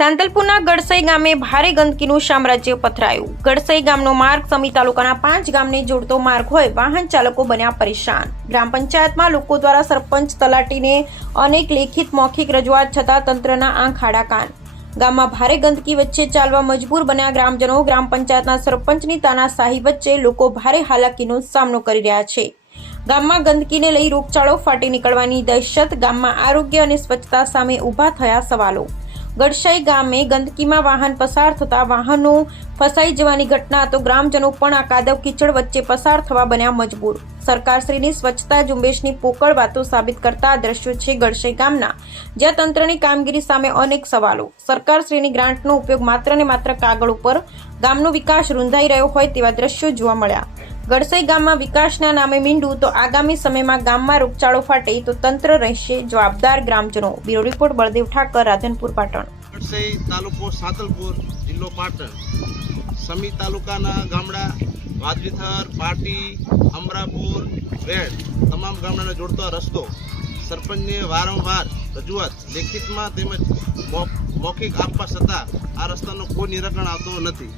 સાંતલપુરના ગડસઈ ગામે ભારે ગંદકીનું સામ્રાજ્ય પથરાયું. ગડસઈ ગામનો માર્ગ સમી તાલુકાના પાંચ ગામને જોડતો માર્ગ હોય, વાહન ચાલકો બન્યા પરેશાન. ગ્રામ પંચાયતમાં લોકો દ્વારા સરપંચ તલાટીને અનેક લેખિત મૌખિક રજૂઆત છતાં તંત્રના આંખ આડા કાન. ગામમાં ભારે ગંદકી વચ્ચે ચાલવા મજબૂર બન્યા ગ્રામજનો. ગ્રામ પંચાયતના સરપંચની તાનાશાહી વચ્ચે લોકો ભારે હાલાકીનો સામનો કરી રહ્યા છે. ગામમાં ગંદકીને લઈ રોગચાળો ફાટી નીકળવાની દહેશત ગામમાં આરોગ્ય અને સ્વચ્છતા સામે ઊભા થયા સવાલો. ગડશાઈ ગામે ગંદકીમાં વાહન પસાર થતા વાહનો ફસાઈ જવાની ઘટના તો ગ્રામજનો પણ આ કાદવ કીચડ વચ્ચે પસાર થવા બન્યા મજબૂર. સરકારશ્રીની સ્વચ્છતા ઝુંબેશની પોકળ વાતો સાબિત કરતા દ્રશ્યો છે ગડસાઈ ગામના. જ્યાં તંત્રની કામગીરી સામે અનેક સવાલો. સરકારશ્રીની ગ્રાન્ટનો ઉપયોગ માત્ર ને માત્ર કાગળ ઉપર ગામનો વિકાસ રૂંધાઈ રહ્યો હોય તેવા દ્રશ્યો જોવા મળ્યા. ગડસઈ ગામમાં વિકાસના નામે મીંડું, તો આગામી સમયમાં ગામમાં રોગચાળો ફાટે તો તંત્ર રહેશે જવાબદાર ગ્રામજનો. Bureau report, Baldev Thakar, Radhanpur, Patan. વડસઈ તાલુકો સાતલપુર જિલ્લો પાટણ. સમી તાલુકાના ગામડા વાદવીથર પાટી, અમરાપુર વેડ તમામ ગામડાને જોડતો રસ્તો સરપંચને વારંવાર રજૂઆત લેખિતમાં તેમજ મૌખિક આપવા છતાં આ રસ્તાનો કોઈ નિરાકરણ આવતો નથી.